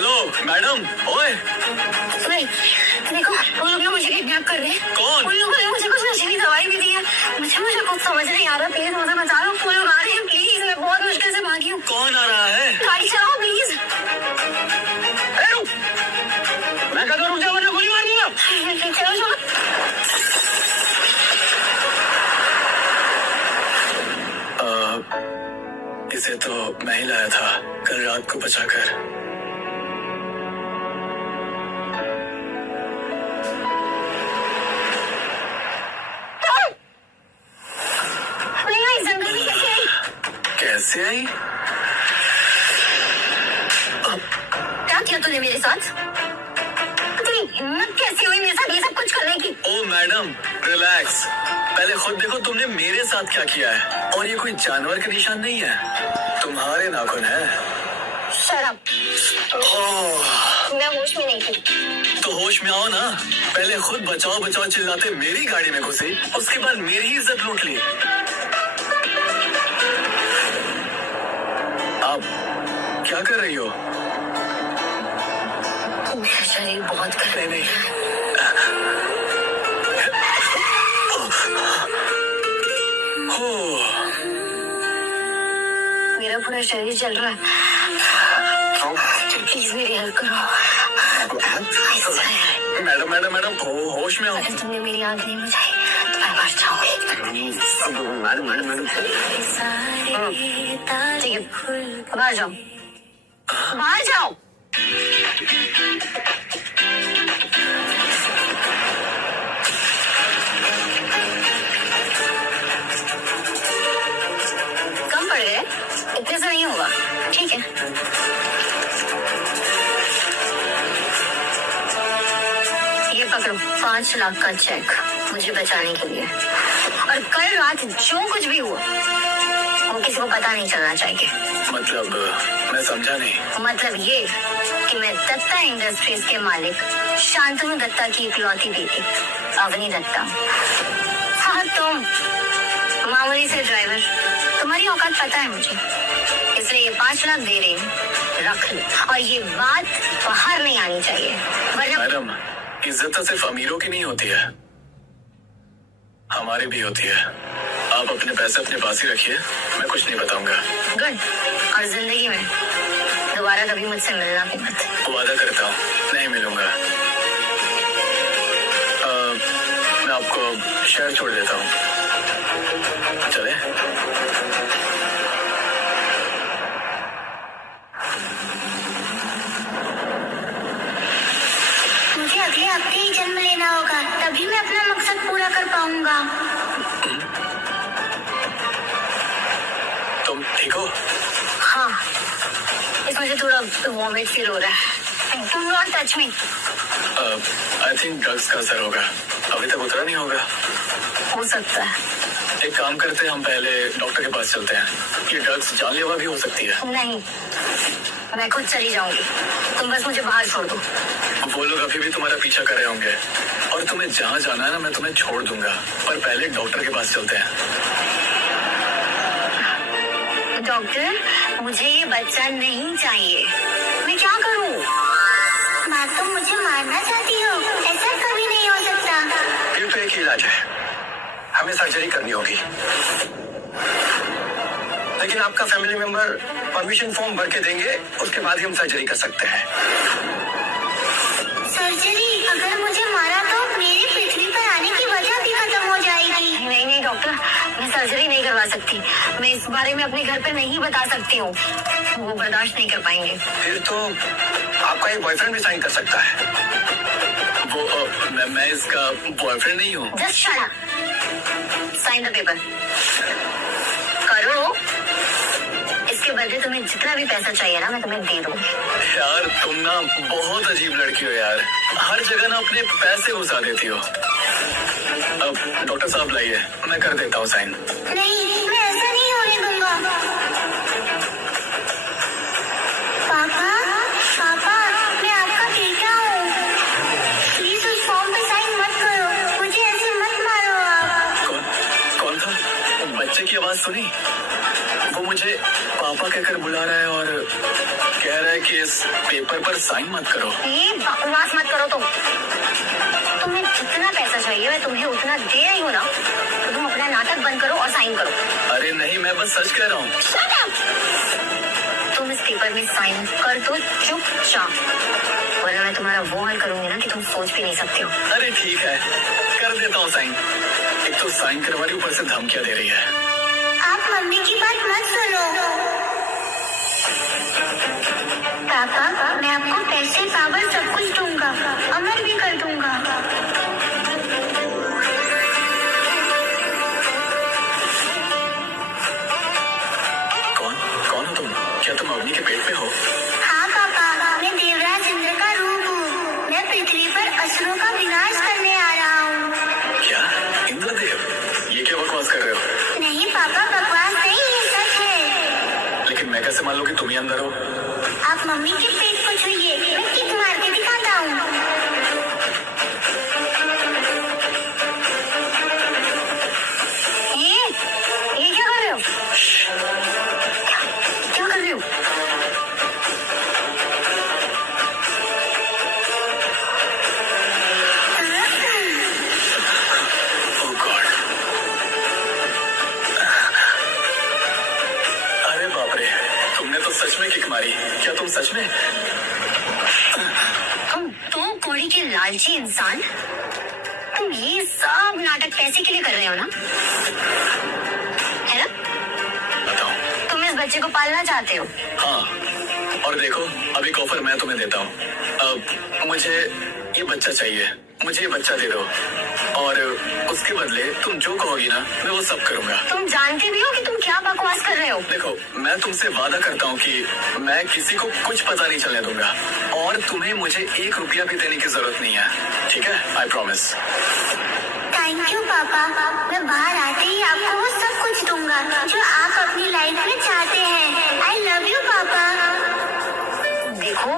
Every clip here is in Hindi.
Hello madam. ओए नहीं, देखो वो लोग ना मुझे किडनैप कर रहे हैं। कौन? उन लोगों ने मुझे कुछ नशीली दवाई भी दी है। मुझे कुछ समझ नहीं आ रहा। प्लीज मुझे बचा लो। वो लोग आ रहे हैं। प्लीज, मैं बहुत मुश्किल से भागी हूँ। कौन आ रहा है? गाड़ी चलाओ प्लीज। मैं कहता हूँ रुक जा वरना गोली मार दूंगा। चलो चलो। इसे तो मैं ही लाया था कल रात को बचाकर। जंगल में कैसे आई? कैसे आई? क्या किया तूने मेरे साथ? तेरी हिम्मत कैसी हुई मेरे साथ ये सब कुछ करने की? ओ मैडम रिलैक्स। पहले खुद देखो तुमने मेरे साथ क्या किया है। और ये कोई जानवर का निशान नहीं है, तुम्हारे नाखून है। शराब। ओह, मैं होश में नहीं थी। तो होश में आओ ना। पहले खुद बचाओ बचाओ चिल्लाते मेरी गाड़ी में घुसी, उसके बाद मेरी ही इज्जत लूट ली। आप क्या कर रही हो? मेरा शरीर बहुत गर्म है। मेरा पूरा शरीर जल रहा है। प्लीज मेरी हेल्प करो। मैडम मैडम मैडम होश में आओ। अगर तुमने मेरी आंख नहीं बुझाई तो मैं मर जाऊंगी। ठीक है, बाहर जाओ। बाहर जाओ। कम पड़ गए? इतने से नहीं होगा। ठीक है। ये पकड़ो 5 लाख का चेक मुझे बचाने के लिए। और कल रात जो कुछ भी हुआ वो किसी को पता नहीं चलना चाहिए। मतलब मैं समझा नहीं। मतलब ये कि मैं दत्ता इंडस्ट्रीज के मालिक शांतनु दत्ता की इकलौती बेटी अवनी दत्ता। हाँ, तुम मामूली से ड्राइवर, तुम्हारी औकात पता है मुझे, इसलिए ये 5 लाख दे रही हूँ, रख लो। और ये बात बाहर नहीं आनी चाहिए वरना। मैडम इज्जत तो सिर्फ अमीरों की नहीं होती है, हमारी भी होती है। आप अपने पैसे अपने पास ही रखिए, मैं कुछ नहीं बताऊंगा। गुड। और जिंदगी में दोबारा कभी मुझसे मिलना भी मत। वादा करता हूँ नहीं मिलूंगा। मैं आपको शहर छोड़ देता हूँ, चले? मुझे अगले हफ्ते ही जन्म लेना होगा, तभी मैं अपना मकसद पूरा कर पाऊंगा। तुम ठीक हो? हाँ, इसमें से थोड़ा वॉमिट फील हो रहा है। Do not touch me. I think drugs का असर होगा, अभी तक उतरा नहीं होगा। हो सकता है। एक काम करते हैं, हम पहले डॉक्टर के पास चलते हैं। ये ड्रग्स जानलेवा भी हो सकती है। नहीं, मैं खुद चली जाऊंगी, तुम बस मुझे बाहर छोड़ दो। वो लोग अभी भी तुम्हारा पीछा कर रहे होंगे और तुम्हें जहाँ जाना है ना मैं तुम्हें छोड़ दूंगा, पर पहले डॉक्टर के पास चलते हैं। डॉक्टर, मुझे ये बच्चा नहीं चाहिए। मैं क्या करूं? माँ, तुम मुझे मारना चाहती हो? ऐसा कभी नहीं हो सकता। फिर तो एक ही इलाज है, हमें सर्जरी करनी होगी। लेकिन आपका फैमिली मेंबर परमिशन फॉर्म भर के देंगे, उसके बाद ही हम सर्जरी कर सकते हैं। सर्जरी? अगर मुझे मारा तो मेरी पृथ्वी पर आने की वजह भी खत्म हो जाएगी। नहीं नहीं डॉक्टर, मैं सर्जरी नहीं करवा सकती। मैं इस बारे में अपने घर पे नहीं बता सकती हूँ, वो बर्दाश्त नहीं कर पाएंगे। फिर तो आपका एक बॉयफ्रेंड भी साइन कर सकता है। वो मैं इसका बॉयफ्रेंड नहीं हूँ। Just shut up. Sign the paper. करो। इसके बदले तुम्हें जितना भी पैसा चाहिए ना मैं तुम्हें दे दूंगी। यार तुम ना बहुत अजीब लड़की हो यार, हर जगह ना अपने पैसे घुसा देती हो। अब डॉक्टर साहब लाइए, मैं कर देता हूँ साइन। नहीं, मैं ऐसा नहीं होने दूंगा। पापा, पापा, मैं आपका बेटा हूँ। प्लीज उस फॉर्म पे साइन मत करो, मुझे ऐसे मत मारो आप। कौन था? बच्चे की आवाज सुनी? वो मुझे पापा कहकर बुला रहा है और कह रहा है कि इस पेपर पर साइन मत करो। ये बकवास मत करो तुम्हें जितना पैसा चाहिए मैं तुम्हें उतना दे रही हूँ ना, तो तुम अपना नाटक बंद करो और साइन करो। अरे नहीं, मैं बस सच कह रहा हूँ। Shut up! तुम इस पेपर में साइन कर दो चुपचाप, वरना मैं तुम्हारा वो हाल करूंगी ना कि तुम सोच भी नहीं सकते हो। अरे ठीक है, कर देता हूँ साइन। एक तो साइन करवा रही, ऊपर से धमकियां दे रही है। आप मम्मी की बात मत सुनो। पापा, मैं आपको पैसे पावर सब कुछ दूंगा, अमर भी कर दूंगा। कौन हो तुम? क्या तुम अवनी के पेट पे हो? हाँ पापा, मैं देवराज इंद्र का रूप हूँ। मैं पृथ्वी पर असुरों का विनाश करने आ रहा हूँ। क्या इंद्रदेव? ये क्या बकवास कर रहे हो? नहीं पापा, बकवास नहीं, ये सच है। लेकिन मैं कैसे मान लूं कि तुम ही अंदर हो? आप मम्मी के पेट को छुइए, मैं किक मार के दिखाता हूँ। ये क्या कर रहे हो? क्या कर रहे हो? Oh God! अरे बाप रे, तुमने तो सच में किक मारी। क्या तुम सच में? तुम दो कौड़ी के लालची इंसान, तुम ये सब नाटक पैसे के लिए कर रहे हो ना, है ना? बताओ। तुम इस बच्चे को पालना चाहते हो? हाँ, और देखो, अब एक ऑफर मैं तुम्हें देता हूँ। अब मुझे ये बच्चा चाहिए, मुझे ये बच्चा दे दो, और उसके बदले तुम जो कहोगी ना, मैं वो सब करूंगा। तुम जानते भी हो कि तुम क्या बकवास कर रहे हो? देखो, मैं तुमसे वादा करता हूँ कि मैं किसी को कुछ पता नहीं चलने दूंगा, और तुम्हें मुझे 1 रुपया भी देने की जरूरत नहीं है, ठीक है? I promise. थैंक यू पापा, मैं बाहर आते ही आपको वो सब कुछ दूंगा जो आप अपनी लाइफ में चाहते हैं। आई लव यू पापा। देखो,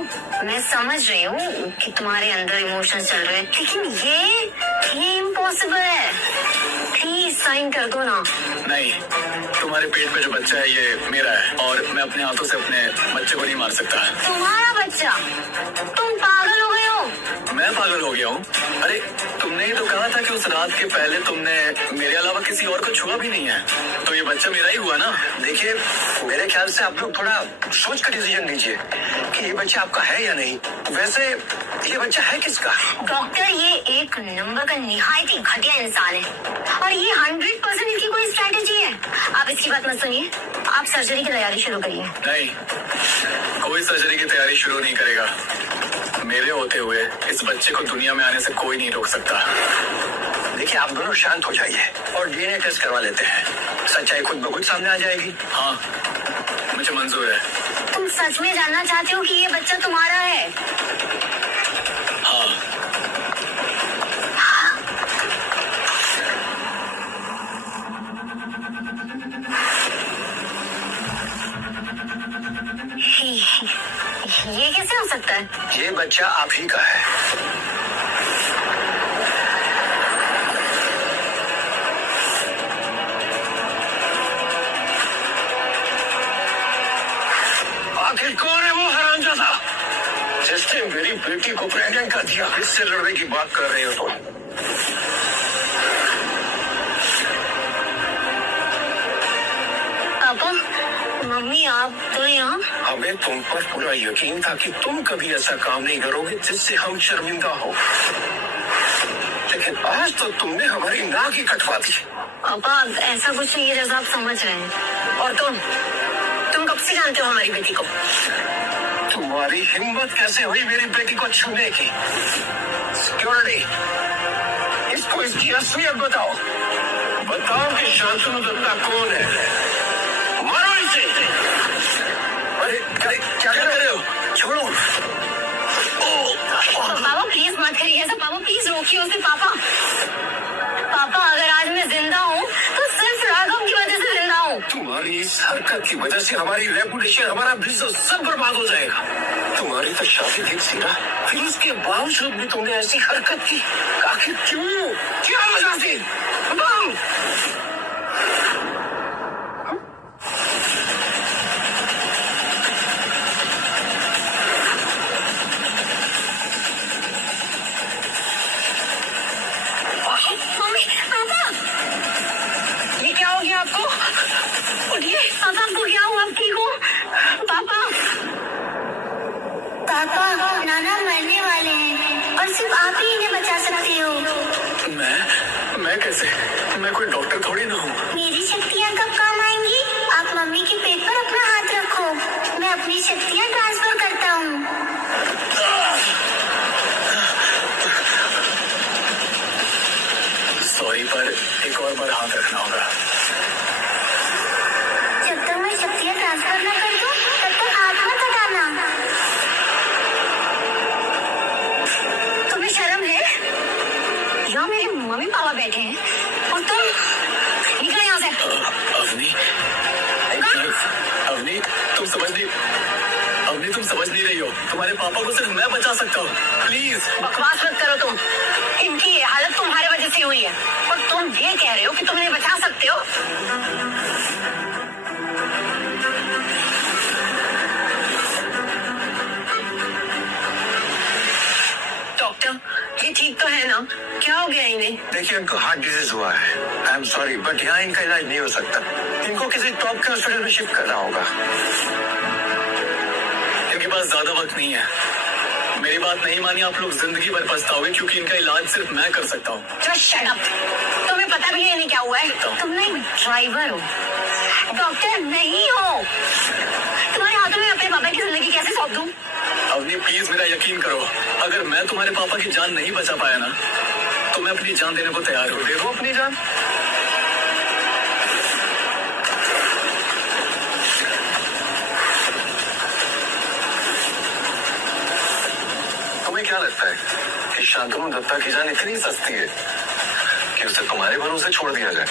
मैं समझ रही हूँ कि तुम्हारे अंदर इमोशंस चल रहे हैं, लेकिन ये इम्पॉसिबल है। प्लीज साइन कर दो ना। नहीं, तुम्हारे पेट पे जो बच्चा है ये मेरा है, और मैं अपने हाथों से अपने बच्चे को नहीं मार सकता। तुम्हारा बच्चा? तुम पागल हो गए हो? मैं पागल हो गया हूँ? अरे तुमने ही तो कहा था कि उस रात के पहले तुमने मेरे अलावा किसी और को छुआ भी नहीं है, तो ये बच्चा मेरा ही हुआ ना। देखिए, मेरे ख्याल से आप लोग थोड़ा सोच कर डिसीजन लीजिए कि ये बच्चा आपका है या नहीं। वैसे ये बच्चा है किसका? डॉक्टर, ये एक नंबर का निहायत ही घटिया इंसान है, और ये 100% इसकी कोई स्ट्रैटेजी है। आप इसकी बात मत सुनिए, आप सर्जरी की तैयारी शुरू करिए। नहीं, कोई सर्जरी की तैयारी शुरू नहीं करेगा। मेरे होते हुए इस बच्चे को दुनिया में आने से कोई नहीं रोक सकता। देखिए, आप दोनों शांत हो जाइए और डीएनए टेस्ट करवा लेते हैं। सच्चाई खुद ब खुद सामने आ जाएगी। हाँ, मुझे मंजूर है। तुम सच में जानना चाहते हो कि ये बच्चा तुम्हारा है? हाँ। ये कैसे हो सकता है? ये बच्चा आप ही का है। आखिर कौन है वो हरामजादा जिसने मेरी बेटी को प्रेग्नेंट कर दिया? किससे लड़ने की बात कर रहे हो तुम? पापा, मम्मी, आप तो यहाँ? हमें तुम पर पूरा यकीन था कि तुम कभी ऐसा काम नहीं करोगे जिससे हम शर्मिंदा हो, लेकिन आज तो तुमने हमारी नाक ही कटवा दी। पापा, ऐसा कुछ नहीं है जैसा आप समझ रहे हैं। और तुम कब से जानते हो हमारी बेटी को? तुम्हारी हिम्मत कैसे हुई मेरी बेटी को छूने की? सिक्योरिटी, इसको इसकी असलियत बताओ। बताओ कि शांतनु दत्ता कौन है। मारो इसे। अरे क्या कर रहे हो? छोड़ो। पापा प्लीज मत करिए ऐसा, पापा प्लीज रोकिए उसे। पापा, अगर आज मैं जिंदा हूँ तो सिर्फ राघव की वजह से जिंदा हूँ। तुम्हारी इस हरकत की वजह से हमारी रेपुटेशन, हमारा बिजनेस सब बर्बाद हो जाएगा। तुम्हारी तो शादी फिक्स थी ना, फिर उसके बावजूद भी तुमने ऐसी हरकत की। आखिर क्यों? क्या वजह थी? बताओ। पापा, नाना मरने वाले हैं और सिर्फ आप ही इन्हें बचा सकते हो। मैं कैसे? मैं कोई डॉक्टर थोड़ी ना हूँ। मेरी शक्तियाँ कब काम आएंगी? आप मम्मी के पेट पर अपना हाथ रखो, मैं अपनी शक्तियाँ ट्रांसफर करता हूँ। सॉरी, पर एक और बार हाथ रखना होगा। जब तक मैं शक्तियाँ ट्रांसफर न कर दूँ, तब तक हाथ मत हटाना। तुम्हें शर्म है? यहाँ मेरे मम्मी पापा बैठे हैं और तुम निकलो यहाँ से। अवनी, अवनी, तुम समझ नहीं रही हो। तुम्हारे पापा को सिर्फ मैं बचा सकता हूँ। प्लीज बकवास मत करो तुम। इनकी ये हालत तुम्हारे वजह से हुई है और तुम ये कह रहे हो कि तुम इन्हें बचा सकते हो। डॉक्टर, ये ठीक तो है ना? क्या हो गया इन्हें? देखिए, इनको हार्ट डिजीज हुआ है। आई एम सॉरी, बट यहाँ इनका इलाज नहीं हो सकता। इनको किसी टॉप के हॉस्पिटल में शिफ्ट करना होगा। इनके पास ज्यादा वक्त नहीं है। मेरी बात नहीं मानी, आप लोग जिंदगी भर पछताओगे, क्योंकि इनका इलाज सिर्फ मैं कर सकता हूँ। Just shut up। तुम्हें पता भी है नहीं क्या हुआ है? तुम ना एक ड्राइवर हो, डॉक्टर नहीं हो। तुम्हारे हाथों में अपने पापा की जिंदगी कैसे सौंप दूं? अवनी, प्लीज मेरा यकीन करो। अगर मैं तुम्हारे पापा की जान नहीं बचा पाया ना, तो मैं अपनी जान देने को तैयार हूँ। दे दो अपनी जान। तुम्हें क्या लगता है कि शांतनु दत्ता की जान इतनी सस्ती है कि उसे तुम्हारे भरोसे छोड़ दिया जाए?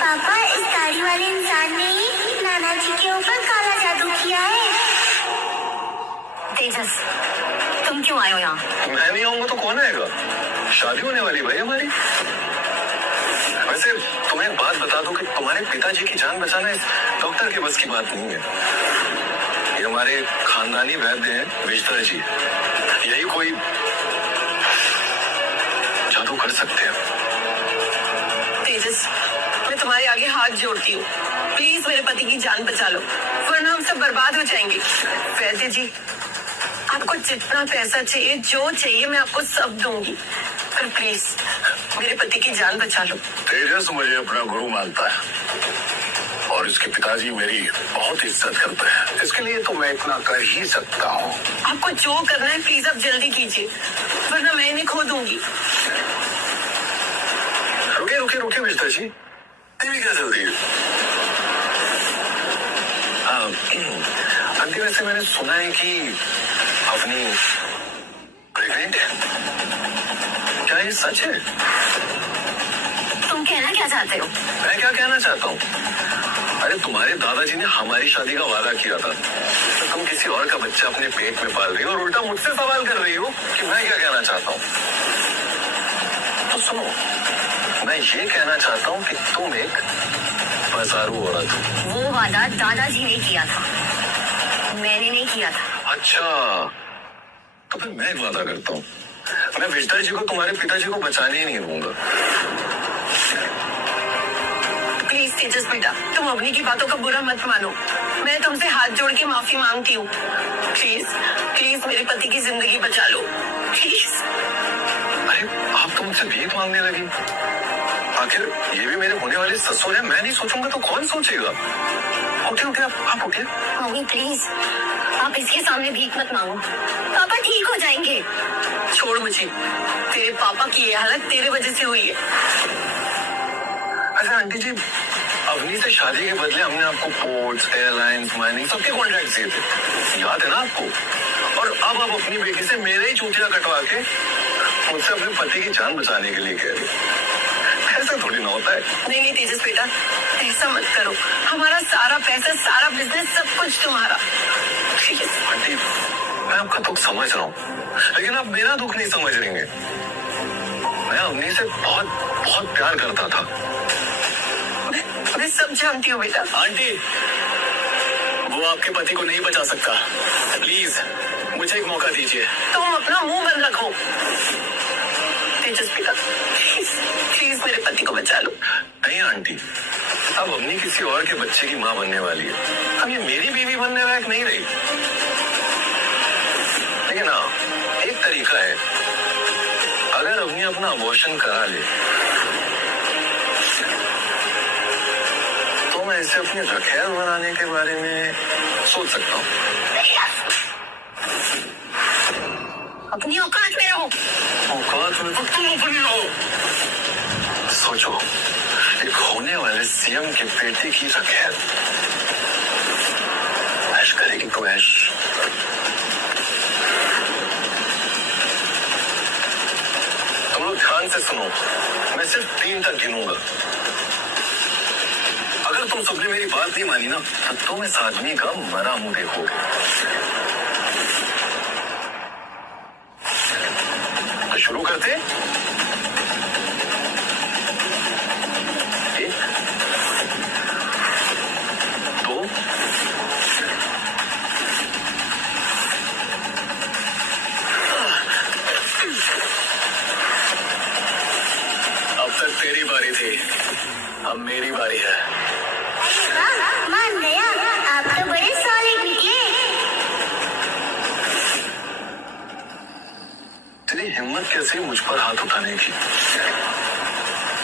पापा, इस गाड़ी वाले इंसान ने ही नाना जी के ऊपर काला जादू किया है। तेजस, तुम क्यों आए हो यहाँ? मैं नहीं आऊंगा तो कौन आएगा? शादी होने वाली भाई हमारी। वैसे तुम्हें एक बात बता दूं कि तुम्हारे पिताजी की जान बचाना इस डॉक्टर के बस की बात नहीं है। ये हमारे खानदानी वैद्य हैं, विजतर जी। यही कोई जादू कर सकते हैं। तेजस, मैं तुम्हारे आगे हाथ जोड़ती हूँ, प्लीज मेरे पति की जान बचा लो, वरना हम सब बर्बाद हो जाएंगे। वैद्य जी, आपको जितना पैसा चाहिए, जो चाहिए, मैं आपको सब दूंगी, पर प्लीज मेरे पति की जान बचा लो। तेजस मुझे अपना गुरु मानता है और इसके पिताजी मेरी बहुत इज्जत करते हैं। इसके लिए तो मैं इतना कर ही सकता हूँ। आपको जो करना है प्लीज आप जल्दी कीजिए, वरना मैं इन्हें खो दूंगी। रुके रुके रुके विजता जी, तेरी क्या जल्दी है? आंटी, वैसे मैंने सुना है कि अपनी प्रेग्नेंट है। क्या ये सच है? तुम कहना क्या चाहते हो? मैं क्या कहना चाहता हूँ? अरे तुम्हारे दादाजी ने हमारी शादी का वादा किया था, तो तुम किसी और का बच्चा अपने पेट में पाल रही हो और उल्टा मुझसे सवाल कर रही हो कि मैं क्या कहना चाहता हूँ। तो सुनो, मैं ये कहना चाहता हूँ कि तुम एक बाजारू औरत हो। वो वादा दादाजी ने किया था, मैंने नहीं किया था। अच्छा, तो फिर मैं एक वादा करता हूँ, मैं विजता जी को तुम्हारे पिताजी को बचाने ही नहीं दूंगा। प्लीज तेजस बेटा, तुम अग्नि की बातों का बुरा मत मानो, मैं तुमसे हाथ जोड़ के माफी मांगती हूँ। प्लीज प्लीज मेरे पति की जिंदगी बचा लो, प्लीज। अरे आप तो मुझसे भीख मांगने लगी। आखिर ये भी मेरे होने वाले ससुर है, मैं नहीं सोचूंगा तो कौन सोचेगा? उठे उठे, आप उठे। मम्मी प्लीज, आप इसके सामने भीख मत मांगो, पापा ठीक हो जाएंगे। छोड़ मुझे, तेरे पापा की ये हालत तेरे वजह से हुई है। अच्छा आंटी जी, अवनी से शादी के बदले हमने आपको पोर्ट्स, एयरलाइंस, माइनिंग सबके कॉन्ट्रैक्ट दिए थे, याद है ना आपको? और अब आप अपनी बेटी से मेरे ही चूतिया कटवा के मुझसे अपने पति की जान बचाने के लिए कह रही। ऐसा थोड़ी ना होता है। नहीं नहीं तेजस बेटा, ऐसा मत करो, हमारा सारा पैसा, सारा बिजनेस, सब कुछ तुम्हारा। प्लीज। आंटी, मैं आपका दुख समझ रहा हूँ, लेकिन आप मेरा दुख नहीं समझ रही हैं। मैं अवनी से बहुत बहुत प्यार करता था। मैं सब जानती हूँ बेटा। आंटी, वो आपके पति को नहीं बचा सकता। प्लीज मुझे एक मौका दीजिए। तुम अपना मुंह बंद रखो। तेजस बेटा, प्लीज प्लीज मेरे पति को बचा लो। नहीं आंटी, अब अवनी किसी और के बच्चे की माँ बनने वाली है, अब ये मेरी बीवी बनने लायक नहीं रही। लेकिन हाँ, एक तरीका है, अगर अवनी अपना अबॉर्शन करा ले तो मैं इसे अपनी रखेल बनाने के बारे में सोच सकता हूँ। अपनी औकात में रहो। औकात में तो तुम अपनी रहो। सोचो, एक होने वाले सीएम की बेटी की रखेल ऐश करेगी तो ऐश। तुम लोग ध्यान से सुनो, मैं सिर्फ 3 तक गिनूंगा। अगर तुम सबने मेरी बात नहीं मानी ना तो तुम इस आदमी का मरा मुंह देखोगे। तो शुरू करते। 1 2 अब तक तेरी बारी थी, अब मेरी बारी है। वाह, मान गया। आप तो बड़े सॉलिड निकले। तेरी हिम्मत कैसे मुझ पर हाथ उठाने की?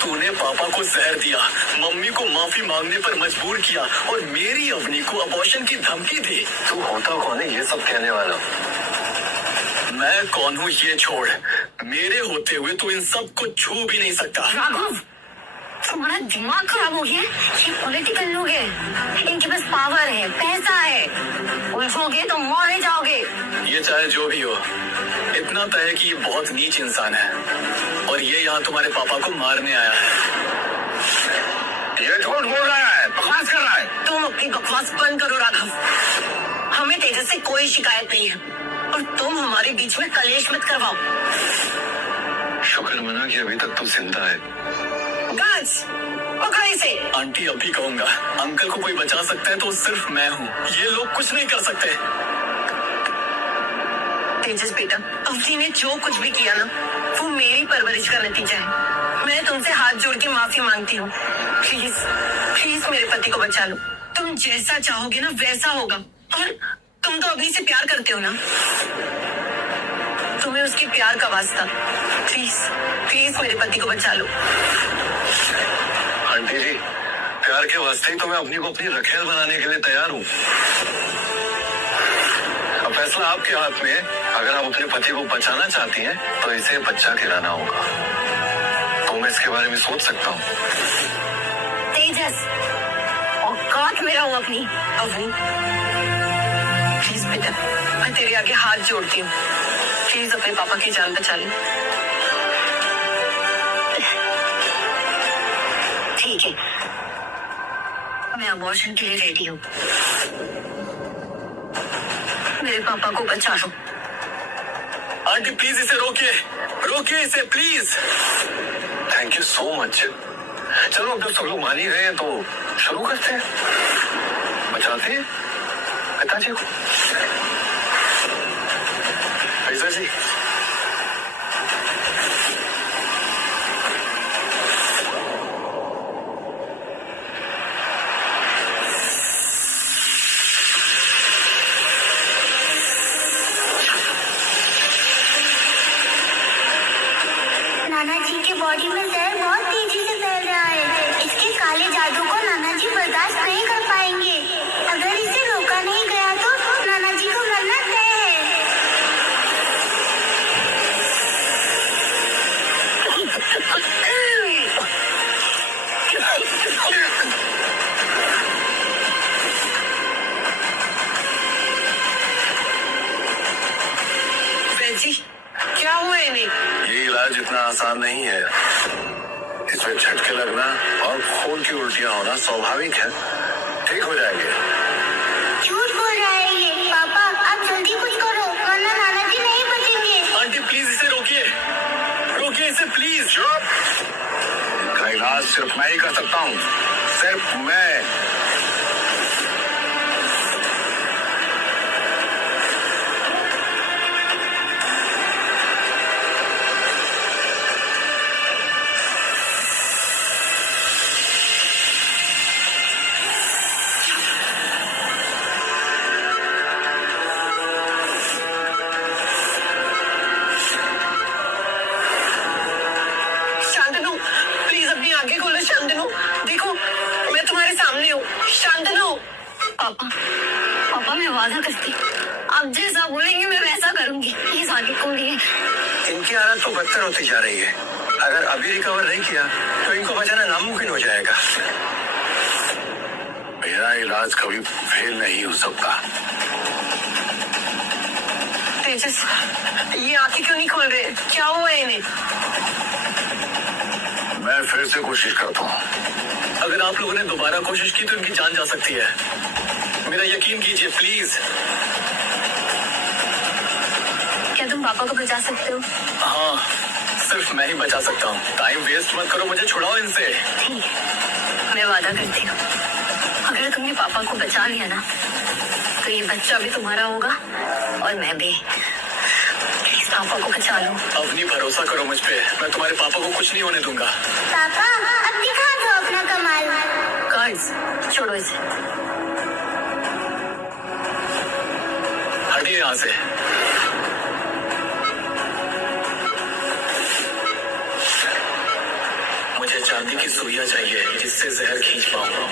तूने पापा को जहर दिया, मम्मी को माफी मांगने पर मजबूर किया और मेरी अवनी को अबॉर्शन की धमकी दी। तू होता कौन है ये सब कहने वाला? मैं कौन हूँ ये छोड़, मेरे होते हुए तू इन सब को छू भी नहीं सकता। राघव, तुम्हारा दिमाग खराब हो गया। ये पॉलिटिकल लोग हैं, इनके पास पावर है, पैसा है। उलझोगे तो मारे जाओगे। ये चाहे जो भी हो, इतना तय है कि ये बहुत नीच इंसान है और ये यहाँ तुम्हारे पापा को मारने आया है। ये झूठ बोल रहा है, बकवास कर रहा है। तुम अपनी बकवास बंद करो राघव। हमें तेजस से कोई शिकायत नहीं है और तुम हमारे बीच में कलेश मत करवाओ। शुक्र मना कि अभी तक तू जिंदा है। गाज, पकड़ो इसे। आंटी अभी कहूंगा, अंकल को कोई बचा सकता है तो सिर्फ मैं हूँ। ये लोग कुछ नहीं कर सकते। तेजस बेटा, अवनी ने जो कुछ भी किया ना, वो मेरी परवरिश का नतीजा है। मैं तुमसे हाथ जोड़ के माफी मांगती हूँ। प्लीज प्लीज मेरे पति को बचा लो। तुम जैसा चाहोगे ना वैसा होगा। और तुम तो अवनी से प्यार करते हो ना, तुम्हें उसके प्यार का वास्ता। प्लीज प्लीज मेरे पति को बचा लो। आंटी जी, प्यार के वास्ते ही तो मैं अपनी को अपनी रखेल बनाने के लिए तैयार हूँ। अब फैसला आपके हाथ में है। अगर आप अपने पति को बचाना चाहती हैं तो इसे बच्चा खिलाना होगा। तो मैं इसके बारे में सोच सकता हूँ। तेजस, औकात में रहो अपनी। अवनी प्लीज बेटा, मैं तेरे आगे हाथ जोड़ती हूँ। प्लीज अपने पापा की जान बचा ले। ठीक है, मैं अबॉर्शन के लिए रेडी हूँ। मेरे पापा को बचा लो। आंटी प्लीज इसे रोकिए, रोकिए इसे please. Thank you so much. चलो अब जब सब लोग मान ही गए हैं तो शुरू करते हैं। बचाते हैं पिताजी को। ऐसा जी, नाना जी के बॉडी में जहर बहुत तेजी से फैल रहा है। इसके काले जादू को नाना जी बर्दाश्त नहीं कर पाएंगे। अगर इसे रोका नहीं गया तो नाना जी को मरना तय है। जी, क्या हुआ इन्हें? ये इलाज इतना आसान नहीं है। इसमें झटके लगना और खून की उल्टियां होना स्वाभाविक है। ठीक हो जाएंगे। झूठ बोल रहा है ये। पापा, आप जल्दी कुछ करो वरना नाना जी नहीं बचेंगे। आंटी प्लीज इसे रोकिए, रोकिए इसे प्लीज। चुप। इसका इलाज सिर्फ मैं ही कर सकता हूँ, सिर्फ मैं। करती। आप जैसा बोलेंगे मैं वैसा करूंगी। प्लीज आगे खोलिए। इनकी हालत तो बदतर होती जा रही है। अगर अभी रिकवर नहीं किया तो इनको बचाना नामुमकिन हो जाएगा। मेरा इलाज कभी फेल नहीं हो सकता। तेजस, ये आंखें क्यों नहीं खोल रहे? क्या हुआ है इन्हें? मैं फिर से कोशिश करता हूँ। अगर आप लोगों ने दोबारा कोशिश की तो इनकी जान जा सकती है। मेरा यकीन कीजिए प्लीज। क्या तुम पापा को बचा सकते हो? हाँ, सिर्फ मैं ही बचा सकता हूँ। टाइम वेस्ट मत करो, मुझे छुड़ाओ इनसे। ठीक है, मैं वादा करती हूँ अगर तुमने पापा को बचा लिया ना तो ये बच्चा भी तुम्हारा होगा और मैं भी। प्लीज पापा को बचा लो। अवनी भरोसा करो मुझ पे, मैं तुम्हारे पापा को कुछ नहीं होने दूंगा। पापा अब दिखा दो अपना कमाल। गार्ड्स छोड़ो इसे। हटिए यहाँ से। मुझे चांदी की सुइयां चाहिए जिससे जहर खींच पाऊंगा।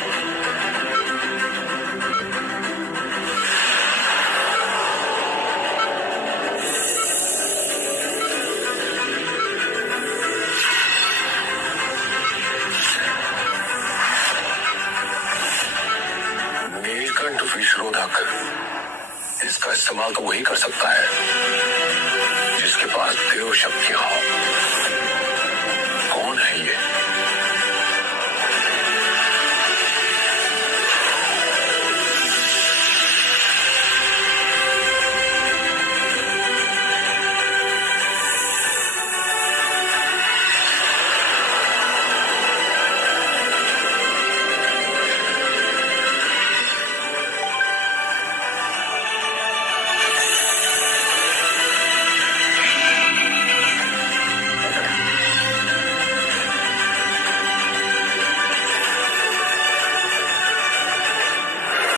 नीलकंठ विषरोधक, इसका इस्तेमाल तो वही कर सकता है जिसके पास देव शक्तियां हो।